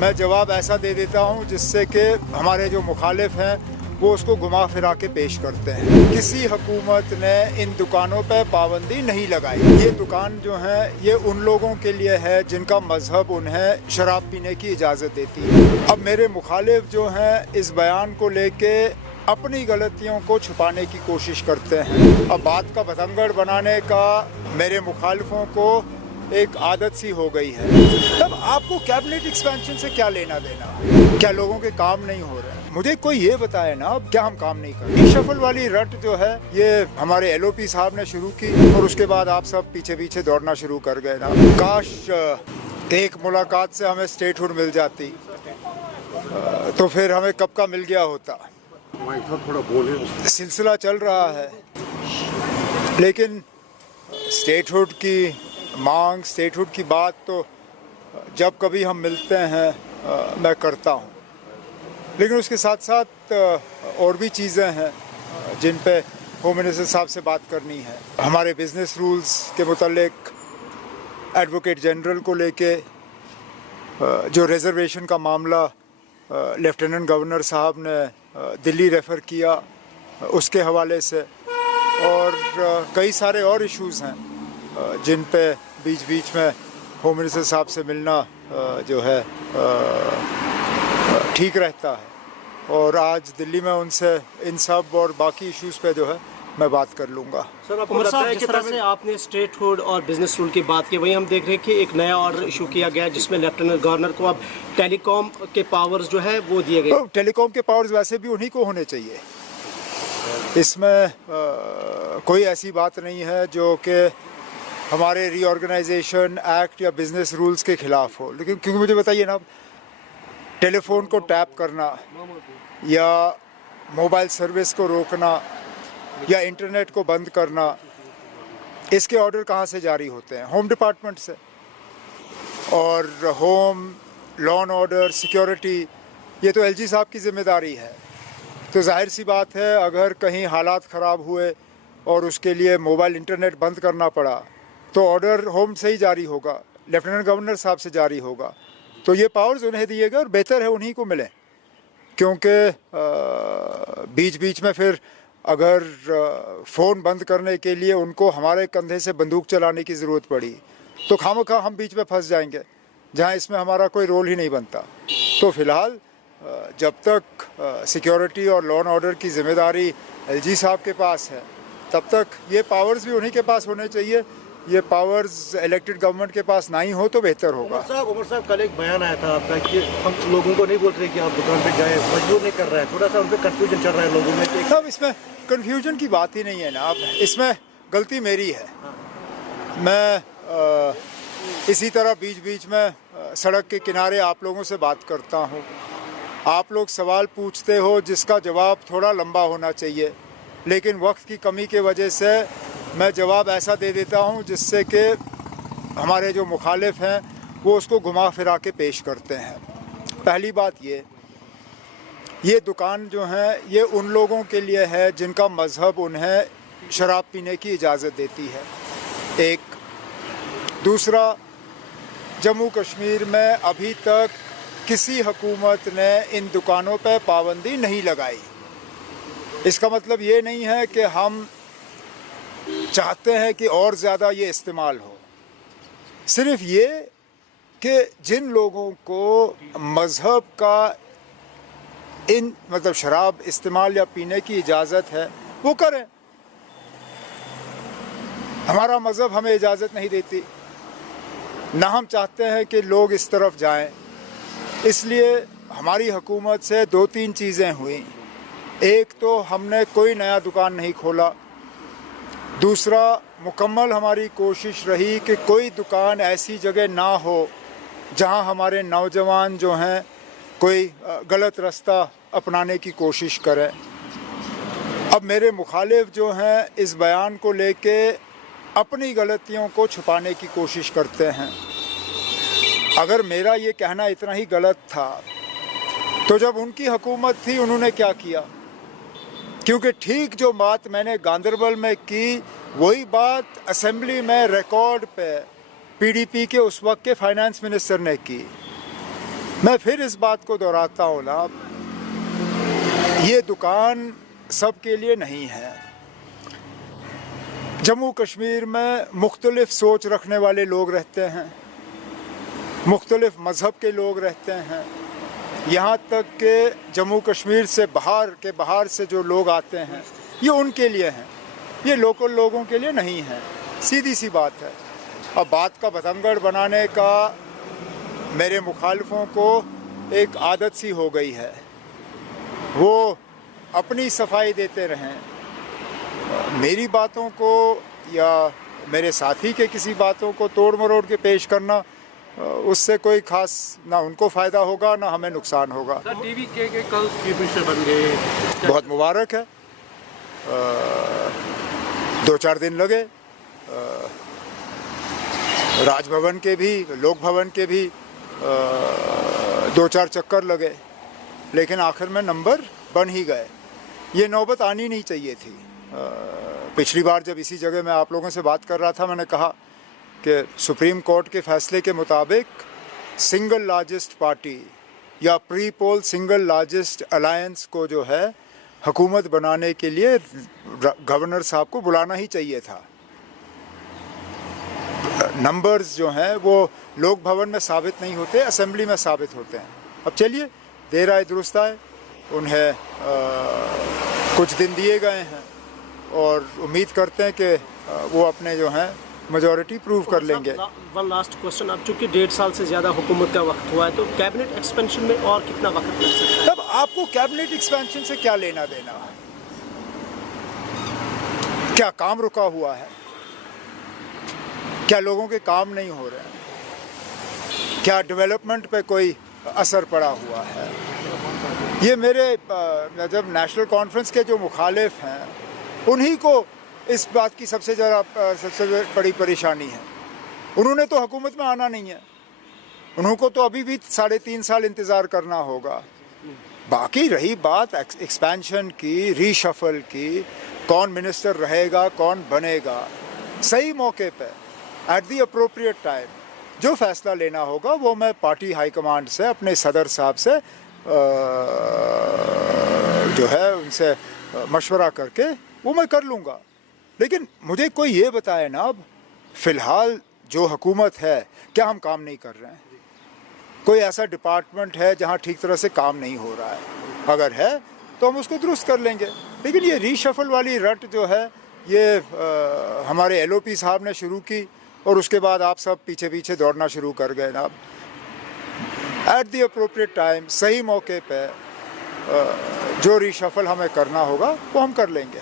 मैं जवाब ऐसा दे देता हूं जिससे कि हमारे जो मुखालिफ हैं वो उसको घुमा फिरा के पेश करते हैं। किसी हुकूमत ने इन दुकानों पर पाबंदी नहीं लगाई। ये दुकान जो है ये उन लोगों के लिए है जिनका मजहब उन्हें शराब पीने की इजाज़त देती है। अब मेरे मुखालिफ जो हैं इस बयान को लेके अपनी गलतियों को छुपाने की कोशिश करते हैं। अब बात का बतंगड़ बनाने का मेरे मुखालिफों को एक आदत सी हो गई है। तब आपको कैबिनेट एक्सपेंशन से क्या लेना देना? क्या लोगों के काम नहीं हो रहे? मुझे कोई ये बताए ना, क्या हम काम नहीं कर रहे? शफल वाली रट जो है ये हमारे LOP साहब ने शुरू की और उसके बाद आप सब पीछे पीछे दौड़ना शुरू कर गए ना। काश एक मुलाकात से हमें स्टेटहुड मिल जाती तो फिर हमें कब का मिल गया होता। थोड़ा बोले। सिलसिला चल रहा है लेकिन स्टेटहुड की मांग, स्टेटहुड की बात तो जब कभी हम मिलते हैं मैं करता हूँ, लेकिन उसके साथ साथ और भी चीज़ें हैं जिन पे होम मिनिस्टर साहब से बात करनी है। हमारे बिजनेस रूल्स के मुतालिक एडवोकेट जनरल को लेके जो रिजर्वेशन का मामला लेफ्टिनेंट गवर्नर साहब ने दिल्ली रेफ़र किया उसके हवाले से, और कई सारे और इश्यूज़ हैं जिन पे बीच बीच में होम मिनिस्टर साहब से मिलना जो है ठीक रहता है। और आज दिल्ली में उनसे इन सब और बाकी इश्यूज़ पे जो है मैं बात कर लूँगा। सर, आपको उमर लगता साहब, है जिस कि तरह से आपने स्टेटहुड और बिजनेस रूल की बात की, वहीं हम देख रहे हैं कि एक नया और इशू किया गया जिसमें लेफ्टिनेंट गवर्नर को अब टेलीकॉम के पावर्स जो है वो दिए गए। तो टेलीकॉम के पावर्स वैसे भी उन्हीं को होने चाहिए। इसमें कोई ऐसी बात नहीं है जो कि हमारे रीऑर्गेनाइजेशन एक्ट या बिजनेस रूल्स के खिलाफ हो। लेकिन क्योंकि मुझे बताइए ना, टेलीफोन को टैप करना या मोबाइल सर्विस को रोकना या इंटरनेट को बंद करना, इसके ऑर्डर कहाँ से जारी होते हैं? होम डिपार्टमेंट से। और home, law and order, security, ये तो LG साहब की जिम्मेदारी है। तो जाहिर सी बात है अगर कहीं हालात ख़राब हुए और उसके लिए मोबाइल इंटरनेट बंद करना पड़ा तो ऑर्डर होम से ही जारी होगा, लेफ्टिनेंट गवर्नर साहब से जारी होगा। तो ये पावर्स उन्हें दिए गए और बेहतर है उन्हीं को मिले, क्योंकि बीच बीच में फिर अगर फ़ोन बंद करने के लिए उनको हमारे कंधे से बंदूक चलाने की ज़रूरत पड़ी तो खामखा हम बीच में फंस जाएंगे जहां इसमें हमारा कोई रोल ही नहीं बनता। तो फ़िलहाल जब तक सिक्योरिटी और लॉ एंड ऑर्डर की ज़िम्मेदारी LG साहब के पास है तब तक ये पावर्स भी उन्हीं के पास होने चाहिए। ये पावर्स इलेक्टेड गवर्नमेंट के पास नहीं हो तो बेहतर होगा। उमर साहब, कल एक बयान आया था आपका कि हम लोगों को नहीं बोल रहे कि आप दुकान पे जाए, मजबूर नहीं कर रहे हैं। थोड़ा सा उन पर कन्फ्यूजन चल रहा है लोगों में। अब इसमें कन्फ्यूजन की बात ही नहीं है ना। अब इसमें गलती मेरी है। मैं इसी तरह बीच बीच में सड़क के किनारे आप लोगों से बात करता हूँ। आप लोग सवाल पूछते हो जिसका जवाब थोड़ा लंबा होना चाहिए, लेकिन वक्त की कमी की वजह से मैं जवाब ऐसा दे देता हूँ जिससे कि हमारे जो मुखालिफ हैं वो उसको घुमा फिरा के पेश करते हैं। पहली बात ये दुकान जो है ये उन लोगों के लिए है जिनका मजहब उन्हें शराब पीने की इजाज़त देती है। एक दूसरा, जम्मू कश्मीर में अभी तक किसी हुकूमत ने इन दुकानों पर पाबंदी नहीं लगाई। इसका मतलब ये नहीं है कि हम चाहते हैं कि और ज़्यादा ये इस्तेमाल हो। सिर्फ ये कि जिन लोगों को मज़हब का मतलब शराब इस्तेमाल या पीने की इजाज़त है वो करें। हमारा मज़हब हमें इजाज़त नहीं देती, ना हम चाहते हैं कि लोग इस तरफ जाएं। इसलिए हमारी हुकूमत से 2-3 चीज़ें हुई। एक तो हमने कोई नया दुकान नहीं खोला। दूसरा, मुकम्मल हमारी कोशिश रही कि कोई दुकान ऐसी जगह ना हो जहां हमारे नौजवान जो हैं कोई गलत रास्ता अपनाने की कोशिश करें। अब मेरे मुखालिफ जो हैं इस बयान को लेके अपनी गलतियों को छुपाने की कोशिश करते हैं। अगर मेरा ये कहना इतना ही गलत था तो जब उनकी हुकूमत थी उन्होंने क्या किया? क्योंकि ठीक जो बात मैंने गांदरबल में की वही बात असेंबली में रिकॉर्ड पे PDP के उस वक्त के फाइनेंस मिनिस्टर ने की। मैं फिर इस बात को दोहराता हूँ ना, ये दुकान सबके लिए नहीं है। जम्मू कश्मीर में मुख्तलिफ सोच रखने वाले लोग रहते हैं, मुख्तलिफ मज़हब के लोग रहते हैं। यहाँ तक कि जम्मू कश्मीर से बाहर से जो लोग आते हैं, ये उनके लिए हैं, ये लोकल लोगों के लिए नहीं है। सीधी सी बात है। अब बात का बतंगड़ बनाने का मेरे मुखालिफों को एक आदत सी हो गई है, वो अपनी सफाई देते रहें। मेरी बातों को या मेरे साथी के किसी बातों को तोड़ मरोड़ के पेश करना, उससे कोई खास ना उनको फ़ायदा होगा ना हमें नुकसान होगा। सर टीवी के कल चीफ मिनिस्टर बन गए, बहुत मुबारक है। 2-4 दिन लगे, राजभवन के भी, लोक भवन के भी 2-4 चक्कर लगे, लेकिन आखिर में नंबर बन ही गए। ये नौबत आनी नहीं चाहिए थी। पिछली बार जब इसी जगह मैं आप लोगों से बात कर रहा था, मैंने कहा कि सुप्रीम कोर्ट के फैसले के मुताबिक सिंगल लार्जेस्ट पार्टी या pre poll single largest alliance को जो है हुकूमत बनाने के लिए गवर्नर साहब को बुलाना ही चाहिए था। नंबर्स जो हैं वो लोक भवन में साबित नहीं होते, असेंबली में साबित होते हैं। अब चलिए, देर आए दुरुस्त आए, उन्हें कुछ दिन दिए गए हैं और उम्मीद करते हैं कि वो अपने जो हैं मेजॉरिटी प्रूव कर लेंगे। वन लास्ट क्वेश्चन, अब चूंकि 1.5 साल से ज़्यादा हुकूमत का वक्त हुआ है, तो कैबिनेट एक्सपेंशन में और कितना वक्त लग सकता है? तब आपको कैबिनेट एक्सपेंशन से क्या लेना देना है? क्या काम रुका हुआ है? क्या लोगों के काम नहीं हो रहे हैं? क्या डेवलपमेंट पे कोई असर पड़ा हुआ है? ये मेरे जब नेशनल कॉन्फ्रेंस के जो मुखालिफ हैं, उन्हीं को इस बात की सबसे बड़ी परेशानी है। उन्होंने तो हुकूमत में आना नहीं है, उनको तो अभी भी 3.5 साल इंतज़ार करना होगा। बाकी रही बात एक्सपेंशन की, रीशफल की, कौन मिनिस्टर रहेगा, कौन बनेगा, सही मौके पे एट द अप्रोप्रिएट टाइम जो फैसला लेना होगा वो मैं पार्टी हाईकमांड से, अपने सदर साहब से जो है उनसे मशवरा करके वो मैं कर लूँगा। लेकिन मुझे कोई ये बताए ना, अब फ़िलहाल जो हुकूमत है, क्या हम काम नहीं कर रहे हैं? कोई ऐसा डिपार्टमेंट है जहाँ ठीक तरह से काम नहीं हो रहा है? अगर है तो हम उसको दुरुस्त कर लेंगे। लेकिन ये रीशफल वाली रट जो है, ये हमारे LOP साहब ने शुरू की और उसके बाद आप सब पीछे पीछे दौड़ना शुरू कर गए ना। एट द अप्रोप्रिएट टाइम, सही मौके पे जो रीशफल हमें करना होगा वो हम कर लेंगे।